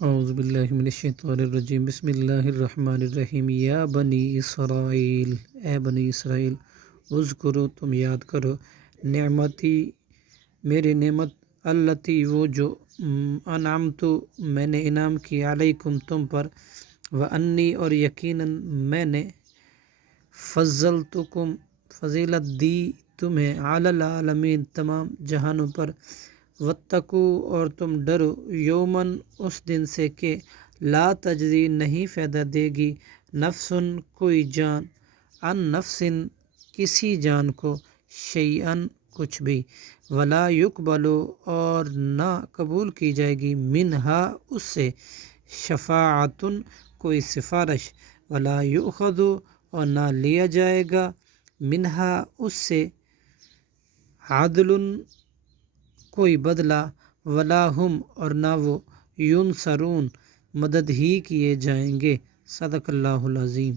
اعوذ باللہ من الشیطان الرجیم، بسم اللہ الرحمن الرحیم۔ یا بنی اسرائیل، اے بنی اسرائیل، اذکرو تم یاد کرو، نعمتی میری نعمت، التی وہ جو، انعمتو میں نے انعام کی، علیکم تم پر، وانی اور یقیناً میں نے، فضلتکم فضیلت دی تمہیں، علی العالمین تمام جہانوں پر، واتقو اور تم ڈرو، یومن اس دن سے کہ لا تجزی نہیں فائدہ دے گی، نفسن کوئی جان، ان نفسن کسی جان کو، شیئن کچھ بھی، ولا یقبلو اور نہ قبول کی جائے گی، منہا اس سے، شفاعتن کوئی سفارش، ولا یؤخذ اور نہ لیا جائے گا، منہا اس سے، عدل کوئی بدلہ، ولا ہم اور نہ وہ، ینصرون مدد ہی کیے جائیں گے۔ صدق اللہ العظیم۔